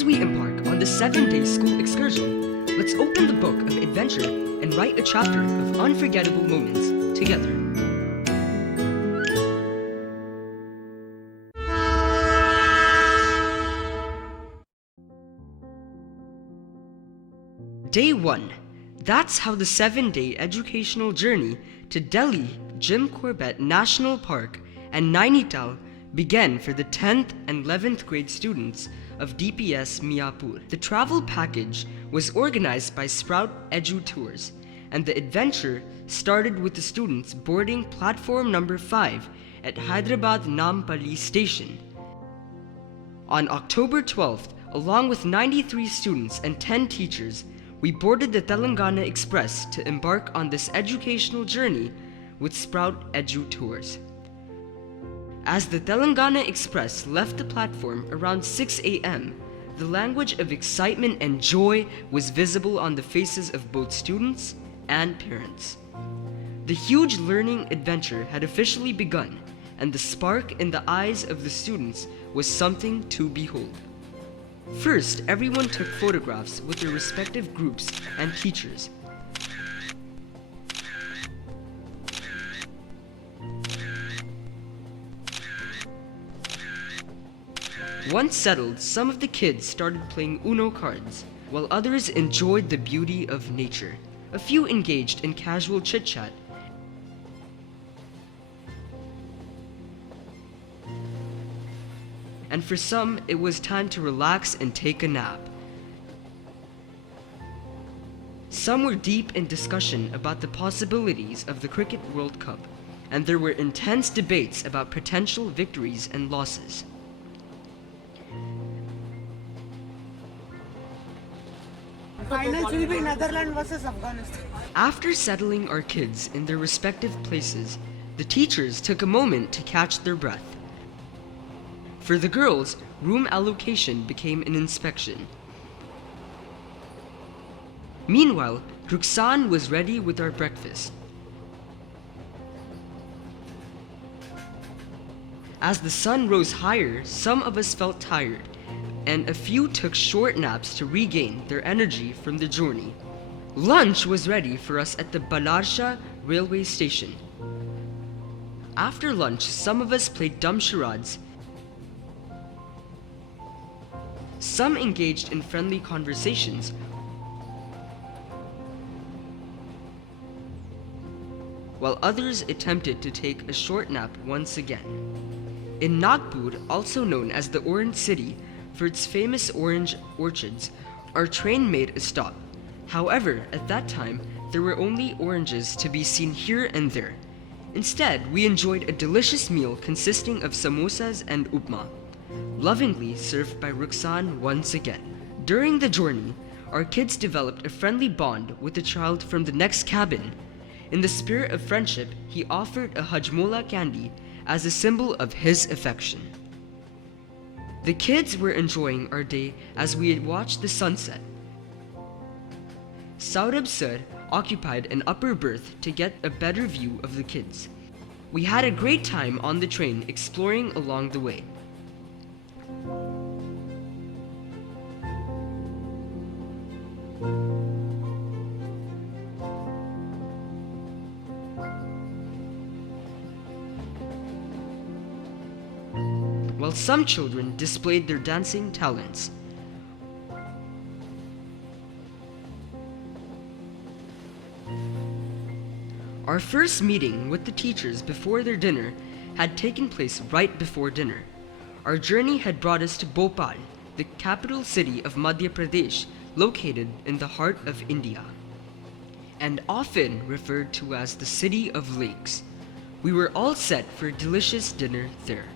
As we embark on the 7-day school excursion, let's open the book of adventure and write a chapter of unforgettable moments together. Day 1. That's how the 7-day educational journey to Delhi, Jim Corbett National Park, and Nainital began for the 10th and 11th grade students of DPS Miyapur. The travel package was organized by Sprout Edu Tours, and the adventure started with the students boarding platform number 5 at Hyderabad Nampally station. On October 12th, along with 93 students and 10 teachers, we boarded the Telangana Express to embark on this educational journey with Sprout Edu Tours. As the Telangana Express left the platform around 6 a.m., the language of excitement and joy was visible on the faces of both students and parents. The huge learning adventure had officially begun, and the spark in the eyes of the students was something to behold. First, everyone took photographs with their respective groups and teachers. Once settled, some of the kids started playing Uno cards, while others enjoyed the beauty of nature. A few engaged in casual chit-chat, and for some, it was time to relax and take a nap. Some were deep in discussion about the possibilities of the Cricket World Cup, and there were intense debates about potential victories and losses. Finals will be Netherlands versus Afghanistan. After settling our kids in their respective places, the teachers took a moment to catch their breath. For the girls, room allocation became an inspection. Meanwhile, Ruksan was ready with our breakfast. As the sun rose higher, some of us felt tired, and a few took short naps to regain their energy from the journey. Lunch was ready for us at the Balarsha railway station. After lunch, some of us played dumb charades. Some engaged in friendly conversations, while others attempted to take a short nap once again. In Nagpur, also known as the Orange City for its famous orange orchards, our train made a stop. However, at that time, there were only oranges to be seen here and there. Instead, we enjoyed a delicious meal consisting of samosas and upma, lovingly served by Ruksan once again. During the journey, our kids developed a friendly bond with a child from the next cabin. In the spirit of friendship, he offered a hajmola candy as a symbol of his affection. The kids were enjoying our day as we had watched the sunset. Saurabh sir occupied an upper berth to get a better view of the kids. We had a great time on the train exploring along the way. While some children displayed their dancing talents. Our first meeting with the teachers before their dinner had taken place right before dinner. Our journey had brought us to Bhopal, the capital city of Madhya Pradesh, located in the heart of India, and often referred to as the City of Lakes. We were all set for a delicious dinner there.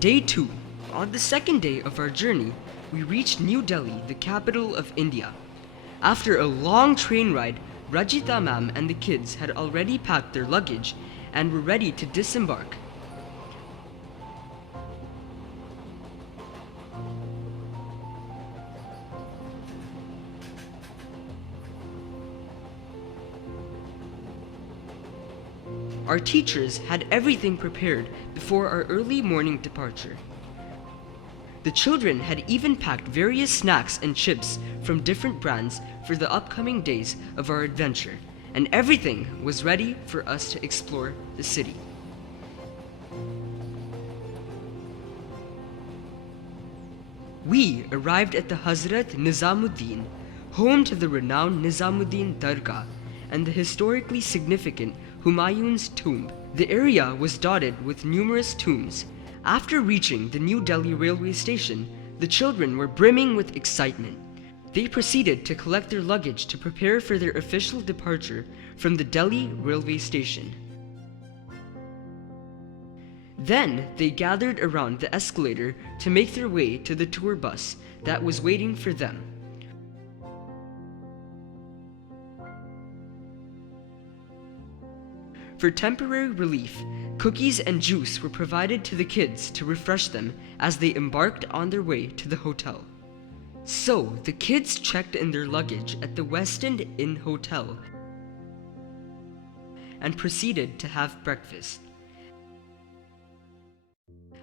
Day 2. On the second day of our journey, we reached New Delhi, the capital of India. After a long train ride, Rajita ma'am and the kids had already packed their luggage and were ready to disembark. Our teachers had everything prepared before our early morning departure. The children had even packed various snacks and chips from different brands for the upcoming days of our adventure, and everything was ready for us to explore the city. We arrived at the Hazrat Nizamuddin, home to the renowned Nizamuddin Dargah and the historically significant Humayun's tomb. The area was dotted with numerous tombs. After reaching the New Delhi railway station, the children were brimming with excitement. They proceeded to collect their luggage to prepare for their official departure from the Delhi railway station. Then they gathered around the escalator to make their way to the tour bus that was waiting for them. For temporary relief, cookies and juice were provided to the kids to refresh them as they embarked on their way to the hotel. So, the kids checked in their luggage at the West End Inn Hotel and proceeded to have breakfast.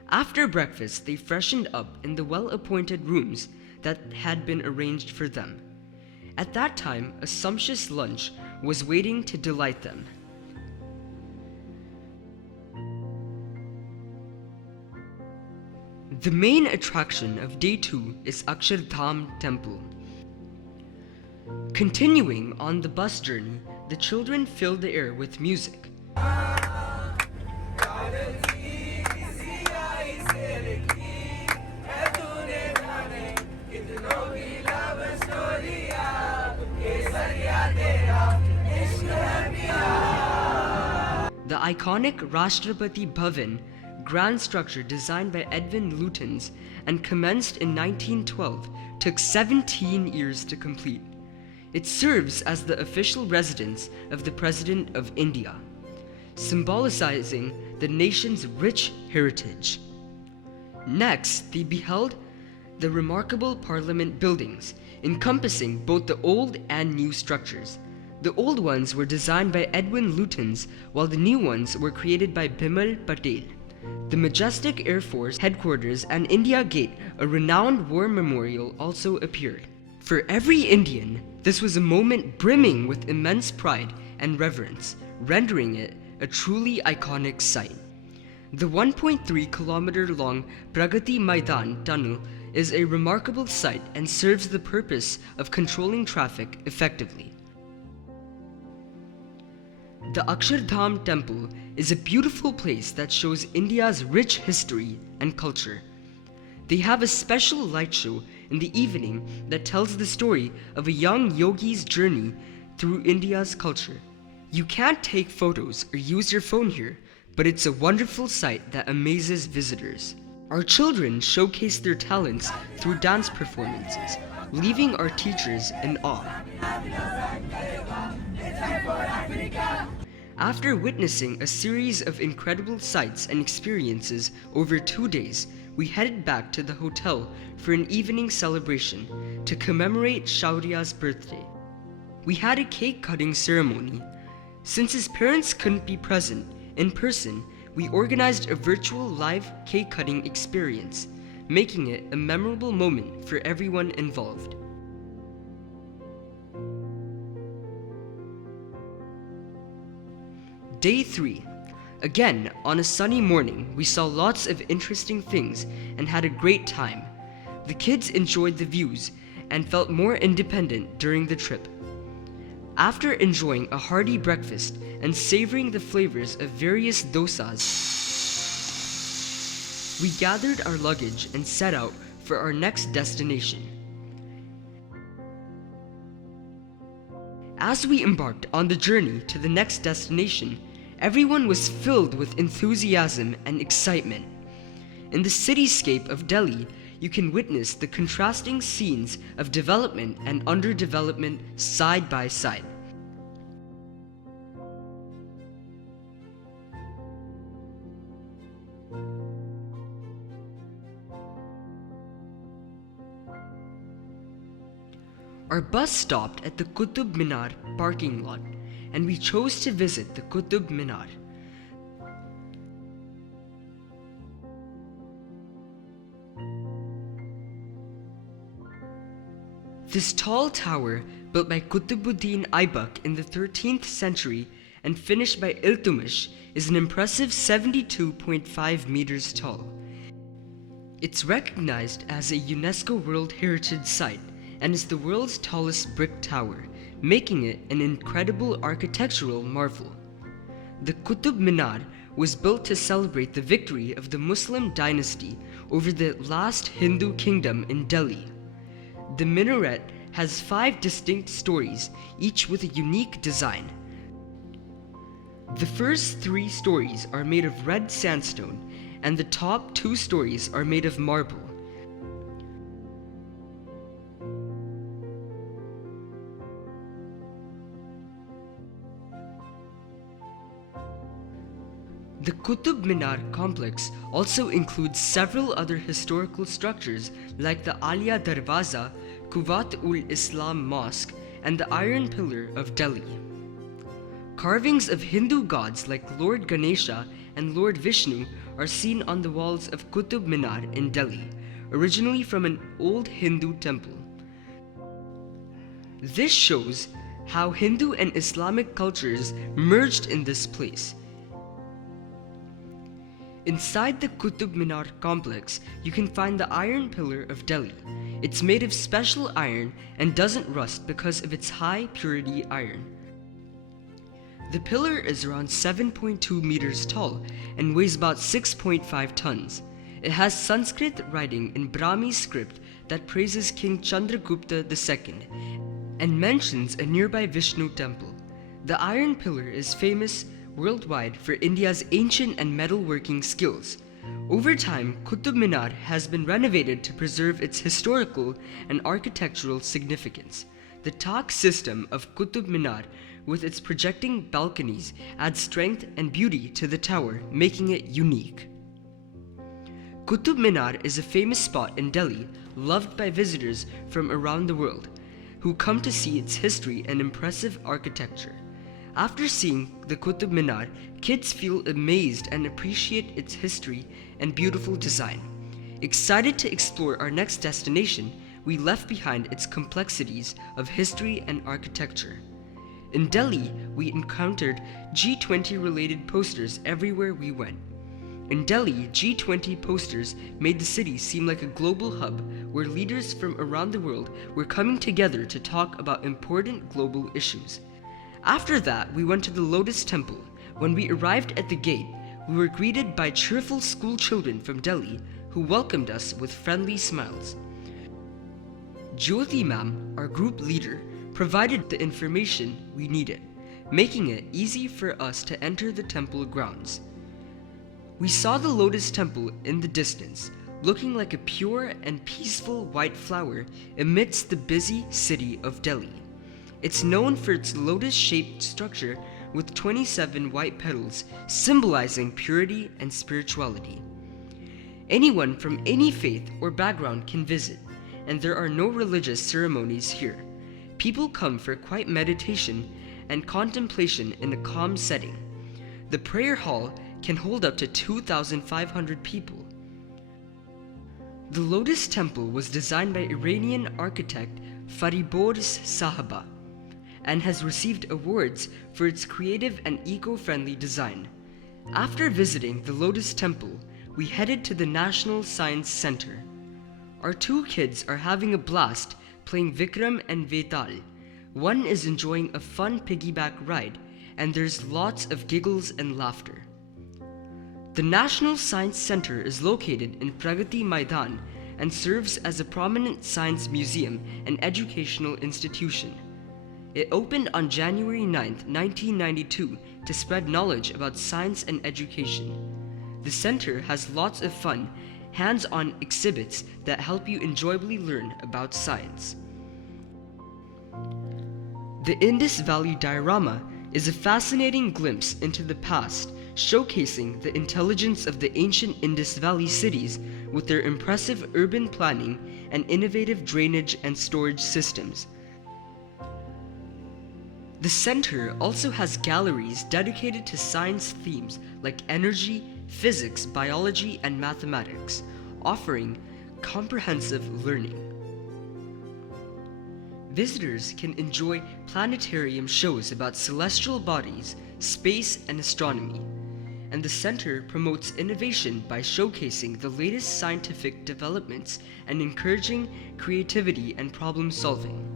After breakfast, they freshened up in the well-appointed rooms that had been arranged for them. At that time, a sumptuous lunch was waiting to delight them. The main attraction of day 2 is Akshardham Temple. Continuing on the bus journey, the children filled the air with music. The iconic Rashtrapati Bhavan, grand structure designed by Edwin Lutyens and commenced in 1912, took 17 years to complete. It serves as the official residence of the President of India, symbolizing the nation's rich heritage. Next, they beheld the remarkable Parliament buildings, encompassing both the old and new structures. The old ones were designed by Edwin Lutyens, while the new ones were created by Bimal Patel. The majestic Air Force headquarters and India Gate, a renowned war memorial, also appeared. For every Indian, this was a moment brimming with immense pride and reverence, rendering it a truly iconic sight. The 1.3-kilometer long Pragati Maidan tunnel is a remarkable sight and serves the purpose of controlling traffic effectively. The Akshardham Temple is a beautiful place that shows India's rich history and culture. They have a special light show in the evening that tells the story of a young yogi's journey through India's culture. You can't take photos or use your phone here, but it's a wonderful sight that amazes visitors. Our children showcase their talents through dance performances, leaving our teachers in awe. After witnessing a series of incredible sights and experiences over 2 days, we headed back to the hotel for an evening celebration to commemorate Shaurya's birthday. We had a cake-cutting ceremony. Since his parents couldn't be present in person, we organized a virtual live cake-cutting experience, making it a memorable moment for everyone involved. Day 3. Again, on a sunny morning, we saw lots of interesting things and had a great time. The kids enjoyed the views and felt more independent during the trip. After enjoying a hearty breakfast and savoring the flavors of various dosas, we gathered our luggage and set out for our next destination. As we embarked on the journey to the next destination, everyone was filled with enthusiasm and excitement. In the cityscape of Delhi, you can witness the contrasting scenes of development and underdevelopment side by side. Our bus stopped at the Qutub Minar parking lot, and we chose to visit the Qutub Minar. This tall tower, built by Qutbuddin Aibak in the 13th century and finished by Iltutmish, is an impressive 72.5 meters tall. It's recognized as a UNESCO World Heritage Site and is the world's tallest brick tower, making it an incredible architectural marvel. The Qutb Minar was built to celebrate the victory of the Muslim dynasty over the last Hindu kingdom in Delhi. The minaret has 5 distinct stories, each with a unique design. The first 3 stories are made of red sandstone, and the top 2 stories are made of marble. The Qutb Minar complex also includes several other historical structures like the Aliya Darwaza, Quwwat-ul-Islam Mosque, and the Iron Pillar of Delhi. Carvings of Hindu gods like Lord Ganesha and Lord Vishnu are seen on the walls of Qutb Minar in Delhi, originally from an old Hindu temple. This shows how Hindu and Islamic cultures merged in this place. Inside the Qutb Minar complex, you can find the Iron Pillar of Delhi. It's made of special iron and doesn't rust because of its high purity iron. The pillar is around 7.2 meters tall and weighs about 6.5 tons. It has Sanskrit writing in Brahmi script that praises King Chandragupta II and mentions a nearby Vishnu temple. The Iron Pillar is famous worldwide for India's ancient and metalworking skills. Over time, Qutb Minar has been renovated to preserve its historical and architectural significance. The Tak system of Qutb Minar, with its projecting balconies, adds strength and beauty to the tower, making it unique. Qutb Minar is a famous spot in Delhi, loved by visitors from around the world, who come to see its history and impressive architecture. After seeing the Qutb Minar, kids feel amazed and appreciate its history and beautiful design. Excited to explore our next destination, we left behind its complexities of history and architecture. In Delhi, we encountered G20-related posters everywhere we went. In Delhi, G20 posters made the city seem like a global hub where leaders from around the world were coming together to talk about important global issues. After that, we went to the Lotus Temple. When we arrived at the gate, we were greeted by cheerful school children from Delhi who welcomed us with friendly smiles. Jyoti ma'am, our group leader, provided the information we needed, making it easy for us to enter the temple grounds. We saw the Lotus Temple in the distance, looking like a pure and peaceful white flower amidst the busy city of Delhi. It's known for its lotus-shaped structure with 27 white petals, symbolizing purity and spirituality. Anyone from any faith or background can visit, and there are no religious ceremonies here. People come for quiet meditation and contemplation in a calm setting. The prayer hall can hold up to 2,500 people. The Lotus Temple was designed by Iranian architect Fariborz Sahaba and has received awards for its creative and eco-friendly design. After visiting the Lotus Temple, we headed to the National Science Center. Our 2 kids are having a blast playing Vikram and Vetal. One is enjoying a fun piggyback ride, and there's lots of giggles and laughter. The National Science Center is located in Pragati Maidan and serves as a prominent science museum and educational institution. It opened on January 9, 1992 to spread knowledge about science and education. The center has lots of fun, hands-on exhibits that help you enjoyably learn about science. The Indus Valley Diorama is a fascinating glimpse into the past, showcasing the intelligence of the ancient Indus Valley cities with their impressive urban planning and innovative drainage and storage systems. The center also has galleries dedicated to science themes like energy, physics, biology, and mathematics, offering comprehensive learning. Visitors can enjoy planetarium shows about celestial bodies, space, and astronomy. And the center promotes innovation by showcasing the latest scientific developments and encouraging creativity and problem solving.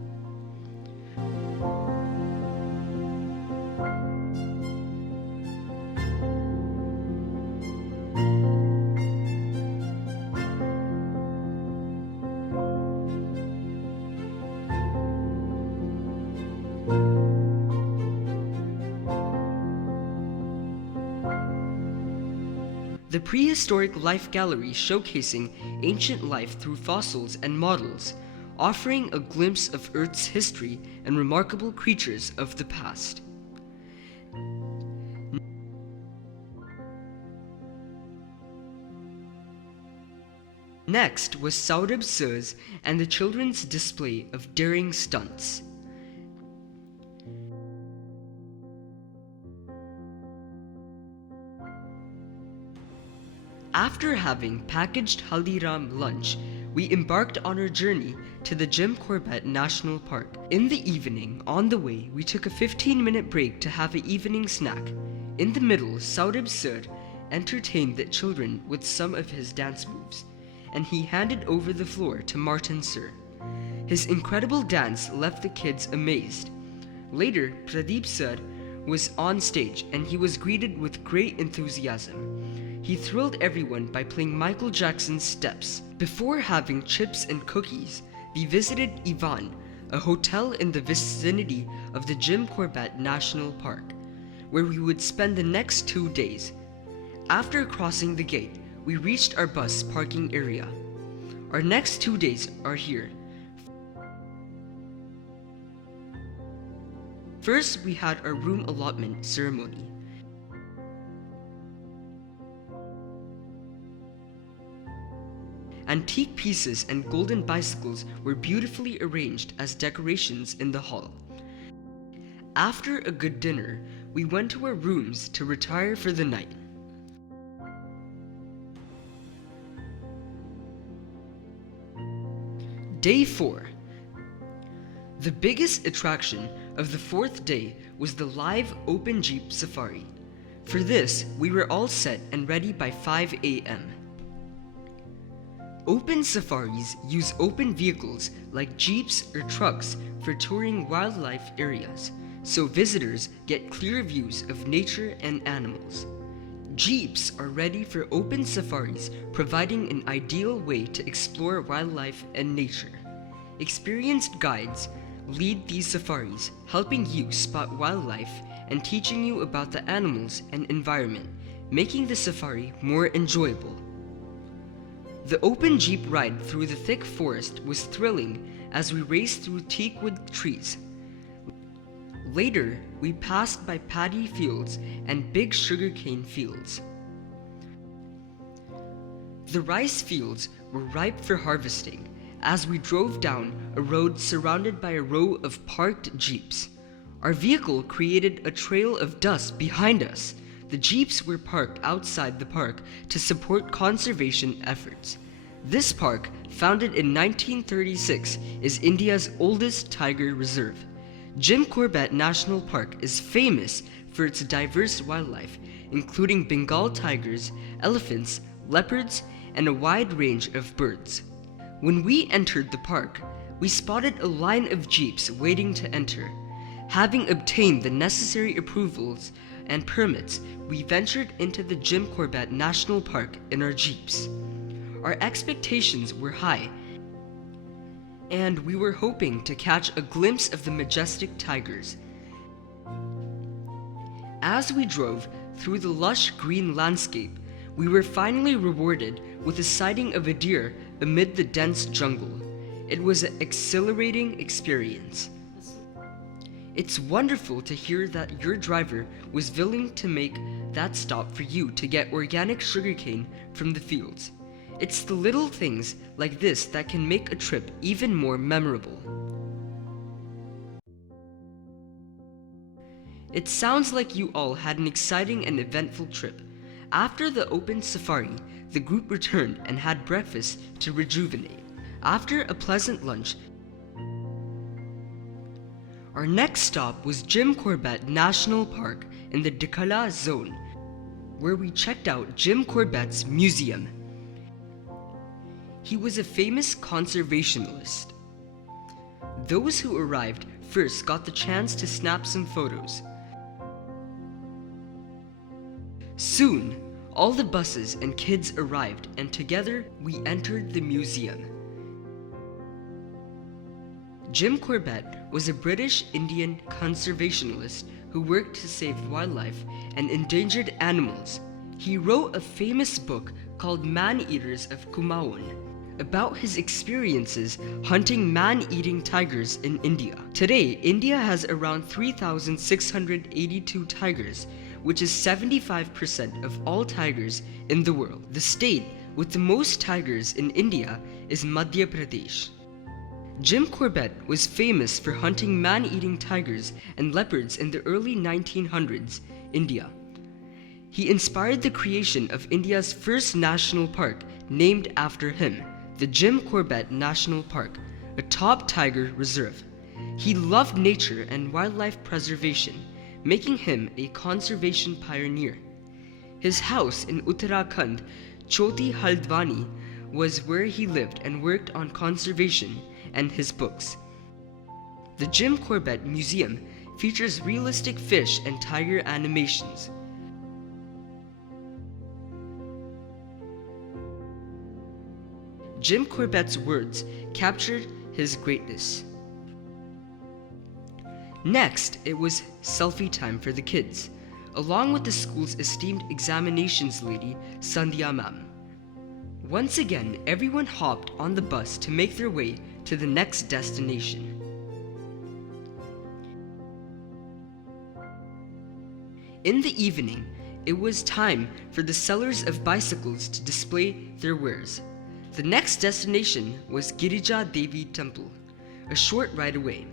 The Prehistoric Life Gallery showcasing ancient life through fossils and models, offering a glimpse of Earth's history and remarkable creatures of the past. Next was Saurabh Sir's and the children's display of daring stunts. After having packaged Haldiram lunch, we embarked on our journey to the Jim Corbett National Park. In the evening, on the way, we took a 15-minute break to have an evening snack. In the middle, Saurabh Sir entertained the children with some of his dance moves, and he handed over the floor to Martin Sir. His incredible dance left the kids amazed. Later, Pradeep Sir was on stage and he was greeted with great enthusiasm. He thrilled everyone by playing Michael Jackson's Steps. Before having chips and cookies, we visited Ivan, a hotel in the vicinity of the Jim Corbett National Park, where we would spend the next 2 days. After crossing the gate, we reached our bus parking area. Our next 2 days are here. First, we had our room allotment ceremony. Antique pieces and golden bicycles were beautifully arranged as decorations in the hall. After a good dinner, we went to our rooms to retire for the night. Day 4. The biggest attraction of the 4th day was the live open Jeep safari. For this, we were all set and ready by 5 a.m. Open safaris use open vehicles like jeeps or trucks for touring wildlife areas, so visitors get clear views of nature and animals. Jeeps are ready for open safaris, providing an ideal way to explore wildlife and nature. Experienced guides lead these safaris, helping you spot wildlife and teaching you about the animals and environment, making the safari more enjoyable. The open Jeep ride through the thick forest was thrilling as we raced through teakwood trees. Later, we passed by paddy fields and big sugarcane fields. The rice fields were ripe for harvesting as we drove down a road surrounded by a row of parked Jeeps. Our vehicle created a trail of dust behind us. The Jeeps were parked outside the park to support conservation efforts. This park, founded in 1936, is India's oldest tiger reserve. Jim Corbett National Park is famous for its diverse wildlife, including Bengal tigers, elephants, leopards, and a wide range of birds. When we entered the park, we spotted a line of Jeeps waiting to enter. Having obtained the necessary approvals and permits, we ventured into the Jim Corbett National Park in our Jeeps. Our expectations were high, and we were hoping to catch a glimpse of the majestic tigers. As we drove through the lush green landscape, we were finally rewarded with a sighting of a deer amid the dense jungle. It was an exhilarating experience. It's wonderful to hear that your driver was willing to make that stop for you to get organic sugarcane from the fields. It's the little things like this that can make a trip even more memorable. It sounds like you all had an exciting and eventful trip. After the open safari, the group returned and had breakfast to rejuvenate. After a pleasant lunch, Our next stop was Jim Corbett National Park in the Dikala zone, where we checked out Jim Corbett's museum. He was a famous conservationist. Those who arrived first got the chance to snap some photos. Soon, all the buses and kids arrived, and together we entered the museum. Jim Corbett was a British Indian conservationist who worked to save wildlife and endangered animals. He wrote a famous book called Man-Eaters of Kumaon about his experiences hunting man-eating tigers in India. Today, India has around 3,682 tigers, which is 75% of all tigers in the world. The state with the most tigers in India is Madhya Pradesh. Jim Corbett was famous for hunting man-eating tigers and leopards in the early 1900s, India. He inspired the creation of India's first national park named after him, the Jim Corbett National Park, a top tiger reserve. He loved nature and wildlife preservation, making him a conservation pioneer. His house in Uttarakhand, Choti Haldwani, was where he lived and worked on conservation and his books. The Jim Corbett Museum features realistic fish and tiger animations. Jim Corbett's words captured his greatness. Next, it was selfie time for the kids, along with the school's esteemed examinations lady, Sandhya ma'am. Once again, everyone hopped on the bus to make their way to the next destination. In the evening, it was time for the sellers of bicycles to display their wares. The next destination was Girija Devi Temple, a short ride away.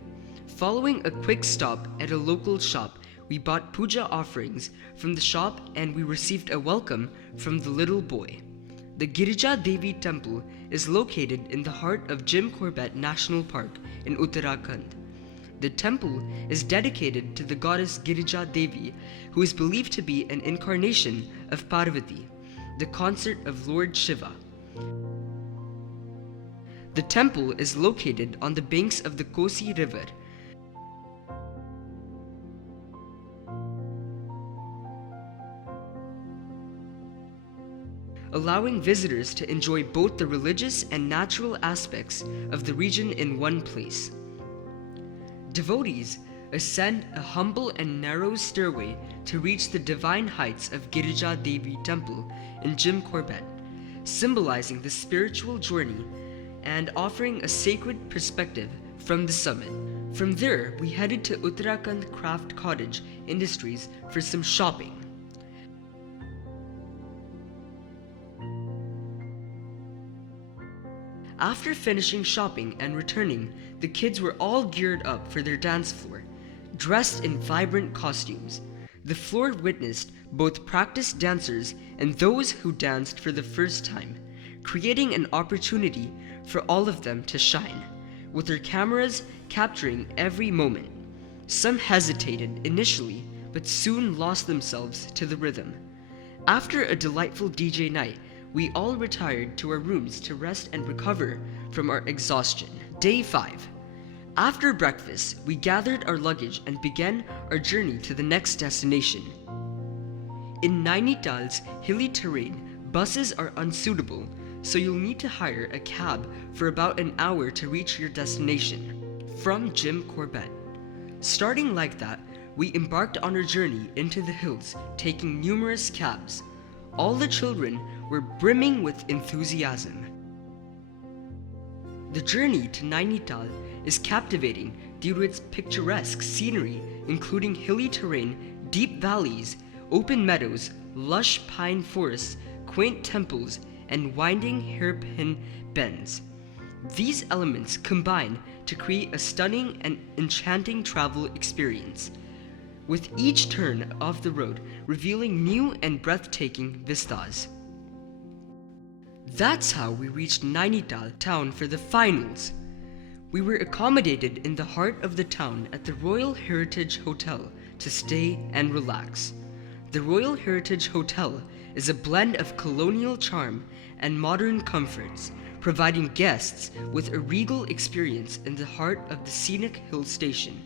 Following a quick stop at a local shop, we bought puja offerings from the shop and we received a welcome from the little boy. The Girija Devi Temple is located in the heart of Jim Corbett National Park in Uttarakhand. The temple is dedicated to the goddess Girija Devi, who is believed to be an incarnation of Parvati, the consort of Lord Shiva. The temple is located on the banks of the Kosi River. Allowing visitors to enjoy both the religious and natural aspects of the region in one place. Devotees ascend a humble and narrow stairway to reach the divine heights of Girija Devi Temple in Jim Corbett, symbolizing the spiritual journey and offering a sacred perspective from the summit. From there, we headed to Uttarakhand Craft Cottage Industries for some shopping. After finishing shopping and returning, the kids were all geared up for their dance floor, dressed in vibrant costumes. The floor witnessed both practiced dancers and those who danced for the first time, creating an opportunity for all of them to shine, with their cameras capturing every moment. Some hesitated initially, but soon lost themselves to the rhythm. After a delightful DJ night, we all retired to our rooms to rest and recover from our exhaustion. Day 5. After breakfast, we gathered our luggage and began our journey to the next destination. In Nainital's hilly terrain, buses are unsuitable, so you'll need to hire a cab for about an hour to reach your destination. From Jim Corbett. Starting like that, we embarked on our journey into the hills, taking numerous cabs. All the children were brimming with enthusiasm. The journey to Nainital is captivating due to its picturesque scenery, including hilly terrain, deep valleys, open meadows, lush pine forests, quaint temples, and winding hairpin bends. These elements combine to create a stunning and enchanting travel experience, with each turn of the road revealing new and breathtaking vistas. That's how we reached Nainital town for the finals. We were accommodated in the heart of the town at the Royal Heritage Hotel to stay and relax. The Royal Heritage Hotel is a blend of colonial charm and modern comforts, providing guests with a regal experience in the heart of the scenic hill station.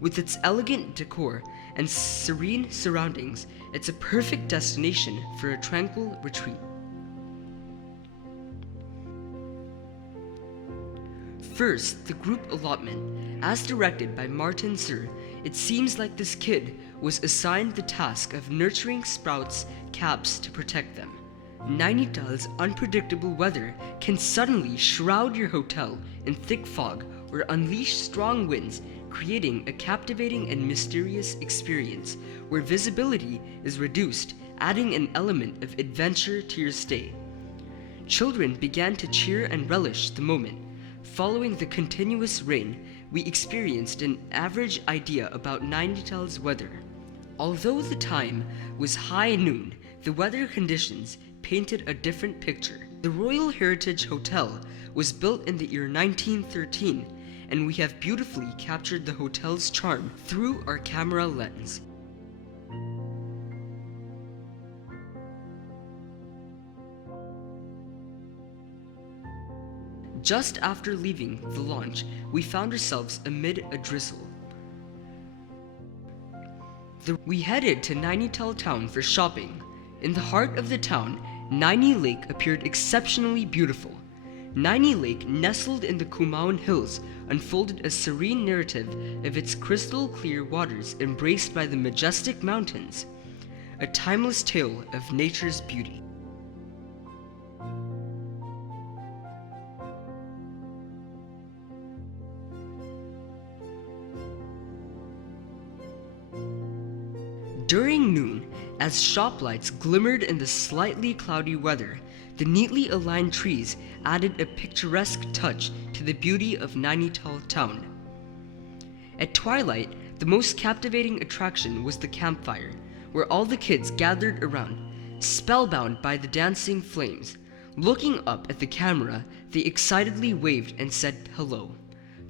With its elegant decor and serene surroundings, it's a perfect destination for a tranquil retreat. First, the group allotment. As directed by Martin Sir, it seems like this kid was assigned the task of nurturing sprouts' caps to protect them. Nainital's unpredictable weather can suddenly shroud your hotel in thick fog or unleash strong winds, creating a captivating and mysterious experience where visibility is reduced, adding an element of adventure to your stay. Children began to cheer and relish the moment. Following the continuous rain, we experienced an average idea about Nainital's weather. Although the time was high noon, the weather conditions painted a different picture. The Royal Heritage Hotel was built in the year 1913, and we have beautifully captured the hotel's charm through our camera lens. Just after leaving the launch, we found ourselves amid a drizzle. We headed to Nainital town for shopping. In the heart of the town, Naini Lake appeared exceptionally beautiful. Naini Lake, nestled in the Kumaon Hills, unfolded a serene narrative of its crystal clear waters embraced by the majestic mountains, a timeless tale of nature's beauty. During noon, as shop lights glimmered in the slightly cloudy weather, the neatly aligned trees added a picturesque touch to the beauty of Nainital town. At twilight, the most captivating attraction was the campfire, where all the kids gathered around, spellbound by the dancing flames. Looking up at the camera, they excitedly waved and said hello.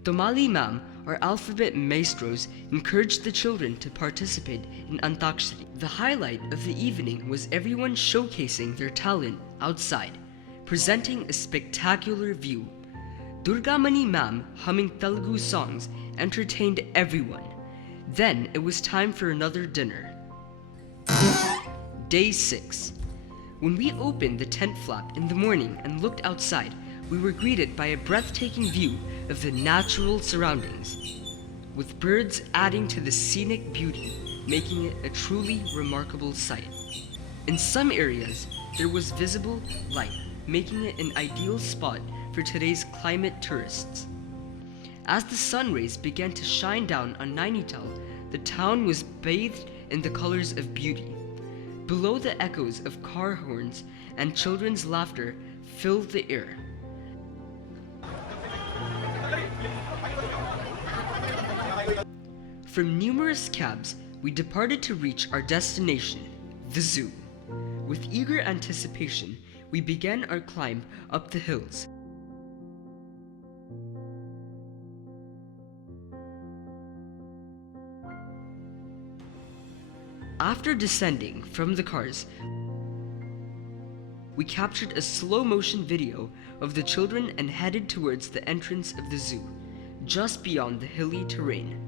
Tomali ma'am, our alphabet maestros, encouraged the children to participate in Antakshari. The highlight of the evening was everyone showcasing their talent outside, presenting a spectacular view. Durgamani ma'am, humming Telugu songs, entertained everyone. Then it was time for another dinner. Day 6. When we opened the tent flap in the morning and looked outside, we were greeted by a breathtaking view of the natural surroundings, with birds adding to the scenic beauty, making it a truly remarkable sight. In some areas, there was visible light, making it an ideal spot for today's climate tourists. As the sun rays began to shine down on Nainital, the town was bathed in the colors of beauty. Below, the echoes of car horns and children's laughter filled the air. From numerous cabs, we departed to reach our destination, the zoo. With eager anticipation, we began our climb up the hills. After descending from the cars, we captured a slow-motion video of the children and headed towards the entrance of the zoo, just beyond the hilly terrain.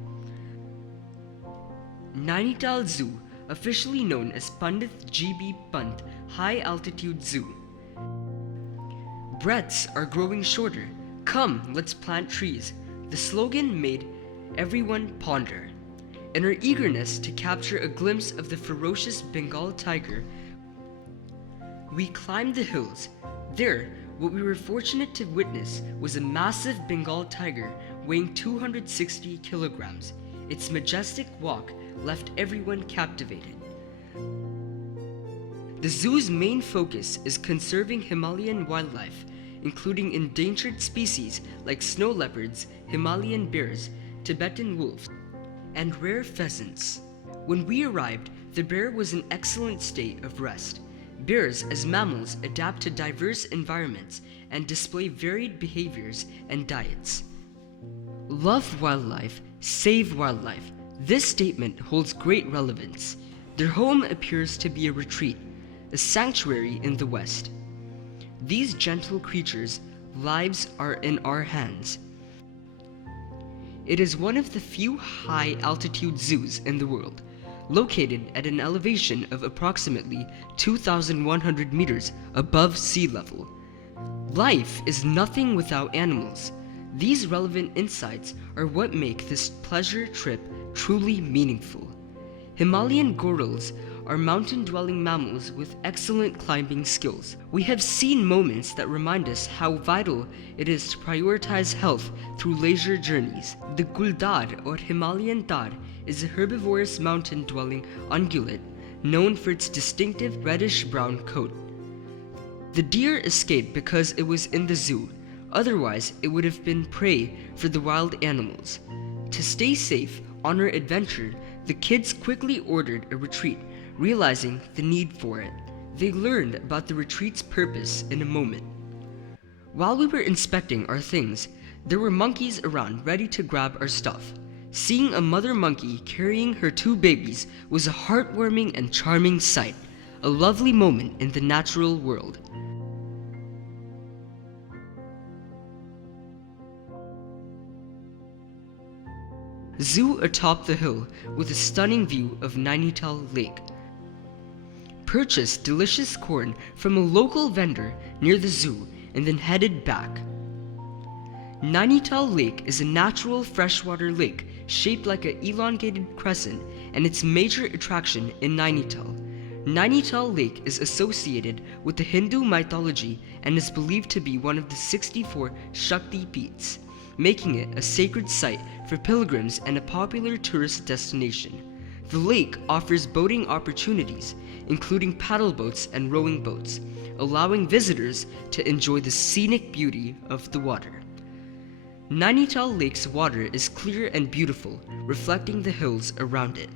Nainital Zoo, officially known as Pandit GB Pant High Altitude Zoo. Breaths are growing shorter. Come, let's plant trees. The slogan made everyone ponder. In our eagerness to capture a glimpse of the ferocious Bengal tiger, we climbed the hills. There, what we were fortunate to witness was a massive Bengal tiger weighing 260 kilograms. Its majestic walk left everyone captivated. The zoo's main focus is conserving Himalayan wildlife, including endangered species like snow leopards, Himalayan bears, Tibetan wolves, and rare pheasants. When we arrived, the bear was in excellent state of rest. Bears, as mammals, adapt to diverse environments and display varied behaviors and diets. Love wildlife, save wildlife. This statement holds great relevance. Their home appears to be a retreat, a sanctuary in the West. These gentle creatures' lives are in our hands. It is one of the few high-altitude zoos in the world, located at an elevation of approximately 2,100 meters above sea level. Life is nothing without animals. These relevant insights are what make this pleasure trip truly meaningful. Himalayan gorals are mountain-dwelling mammals with excellent climbing skills. We have seen moments that remind us how vital it is to prioritize health through leisure journeys. The guldar or Himalayan dar is a herbivorous mountain-dwelling ungulate known for its distinctive reddish-brown coat. The deer escaped because it was in the zoo, otherwise it would have been prey for the wild animals. To stay safe on our adventure, the kids quickly ordered a retreat, realizing the need for it. They learned about the retreat's purpose in a moment. While we were inspecting our things, there were monkeys around ready to grab our stuff. Seeing a mother monkey carrying her 2 babies was a heartwarming and charming sight, a lovely moment in the natural world. Zoo atop the hill with a stunning view of Nainital Lake. Purchased delicious corn from a local vendor near the zoo and then headed back. Nainital Lake is a natural freshwater lake shaped like an elongated crescent and its major attraction in Nainital. Nainital Lake is associated with the Hindu mythology and is believed to be one of the 64 Shakti Peeths, making it a sacred site for pilgrims and a popular tourist destination. The lake offers boating opportunities, including paddle boats and rowing boats, allowing visitors to enjoy the scenic beauty of the water. Nainital Lake's water is clear and beautiful, reflecting the hills around it.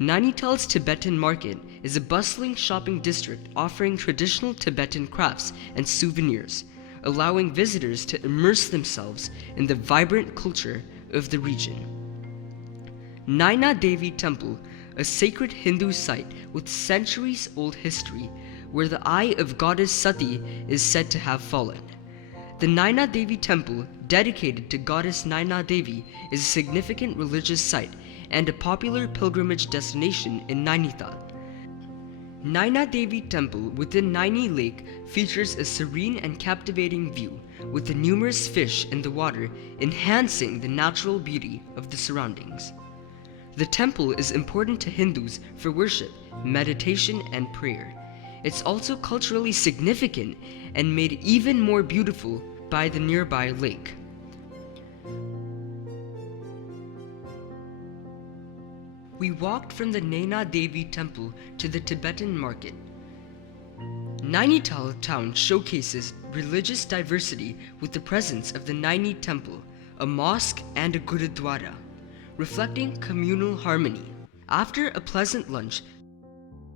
Nainital's Tibetan Market is a bustling shopping district offering traditional Tibetan crafts and souvenirs, allowing visitors to immerse themselves in the vibrant culture of the region. Naina Devi Temple, a sacred Hindu site with centuries-old history, where the eye of goddess Sati is said to have fallen. The Naina Devi Temple, dedicated to goddess Naina Devi, is a significant religious site and a popular pilgrimage destination in Nainital. Naina Devi Temple within Naini Lake features a serene and captivating view, with the numerous fish in the water enhancing the natural beauty of the surroundings. The temple is important to Hindus for worship, meditation, and prayer. It's also culturally significant and made even more beautiful by the nearby lake. We walked from the Naina Devi Temple to the Tibetan Market. Nainital town showcases religious diversity with the presence of the Naini Temple, a mosque, and a gurudwara, reflecting communal harmony. After a pleasant lunch,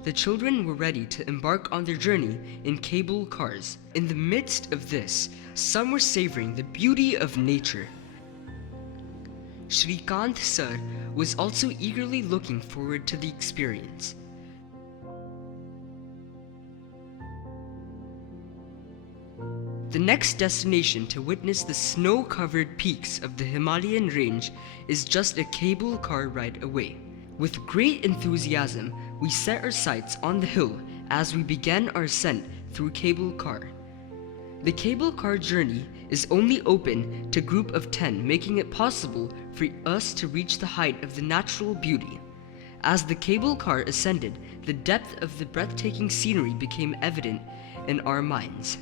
the children were ready to embark on their journey in cable cars. In the midst of this, some were savoring the beauty of nature. Shrikant Sir was also eagerly looking forward to the experience. The next destination to witness the snow-covered peaks of the Himalayan range is just a cable car ride away. With great enthusiasm, we set our sights on the hill as we began our ascent through cable car. The cable car journey is only open to a group of 10, making it possible for us to reach the height of the natural beauty. As the cable car ascended, the depth of the breathtaking scenery became evident in our minds.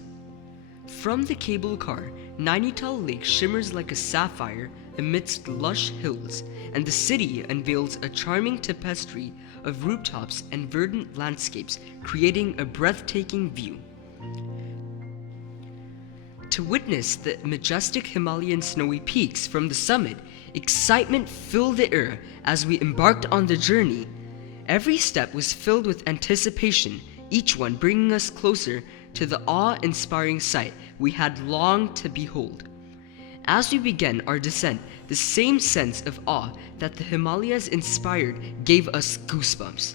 From the cable car, Nainital Lake shimmers like a sapphire amidst lush hills, and the city unveils a charming tapestry of rooftops and verdant landscapes, creating a breathtaking view. To witness the majestic Himalayan snowy peaks from the summit, excitement filled the air as we embarked on the journey. Every step was filled with anticipation, each one bringing us closer to the awe-inspiring sight we had longed to behold. As we began our descent, the same sense of awe that the Himalayas inspired gave us goosebumps.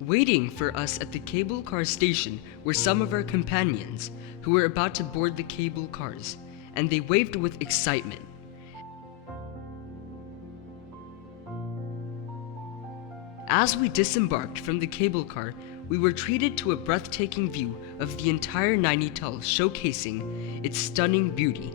Waiting for us at the cable car station were some of our companions who were about to board the cable cars, and they waved with excitement. As we disembarked from the cable car, we were treated to a breathtaking view of the entire Nainital, showcasing its stunning beauty.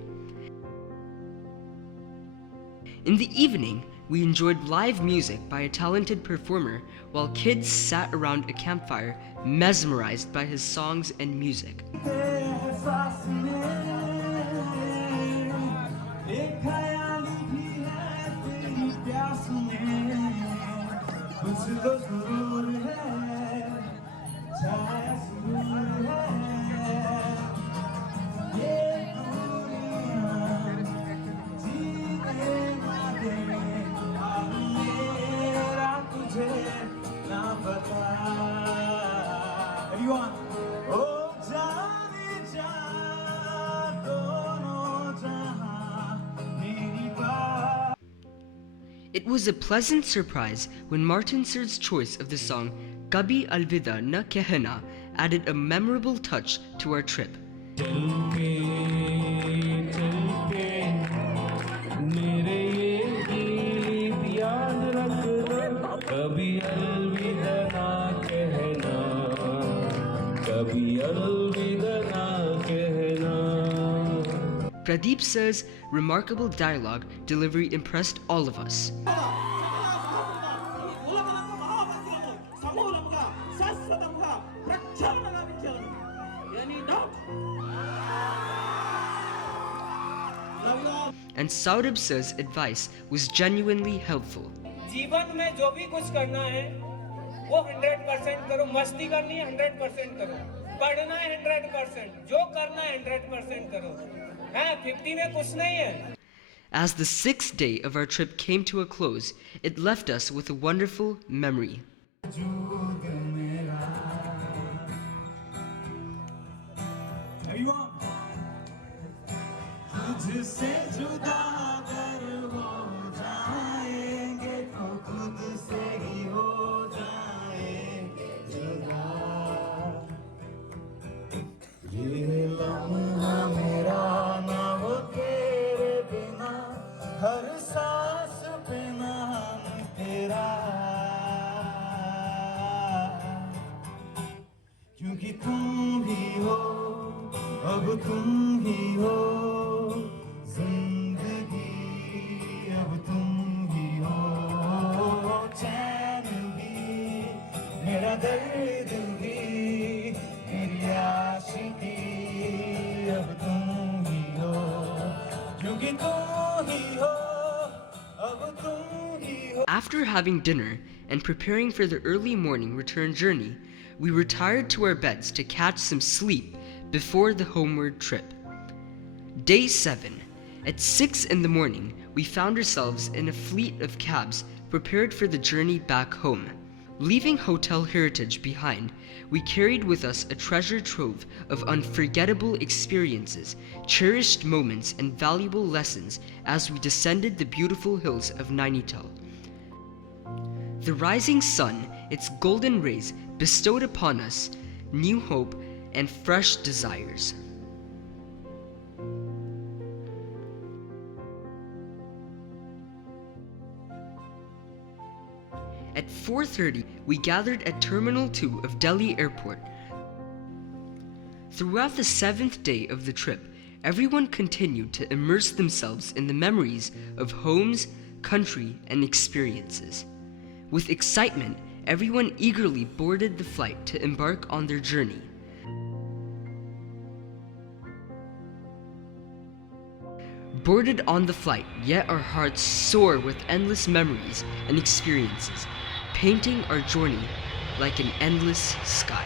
In the evening, we enjoyed live music by a talented performer while kids sat around a campfire, mesmerized by his songs and music. It was a pleasant surprise when Martin Sir's choice of the song Kabhi Alvida Na Kehna added a memorable touch to our trip. Pradeep Sir's remarkable dialogue delivery impressed all of us. And Saurabh Sir's advice was genuinely helpful. जीवन में जो भी कुछ करना है वो 100% करो, मस्ती करनी है 100% करो, पढ़ना है 100%, जो करना है 100% करो, हाँ 50 में कुछ नहीं है. As the 6th day of our trip came to a close, it left us with a wonderful memory. After having dinner and preparing for the early morning return journey, we retired to our beds to catch some sleep before the homeward trip. Day 7. At 6 in the morning, we found ourselves in a fleet of cabs prepared for the journey back home. Leaving Hotel Heritage behind, we carried with us a treasure trove of unforgettable experiences, cherished moments, and valuable lessons as we descended the beautiful hills of Nainital. The rising sun, its golden rays, bestowed upon us new hope and fresh desires. At 4:30, we gathered at Terminal 2 of Delhi Airport. Throughout the 7th day of the trip, everyone continued to immerse themselves in the memories of homes, country, and experiences. With excitement, everyone eagerly boarded the flight to embark on their journey. Boarded on the flight, yet our hearts soar with endless memories and experiences, painting our journey like an endless sky.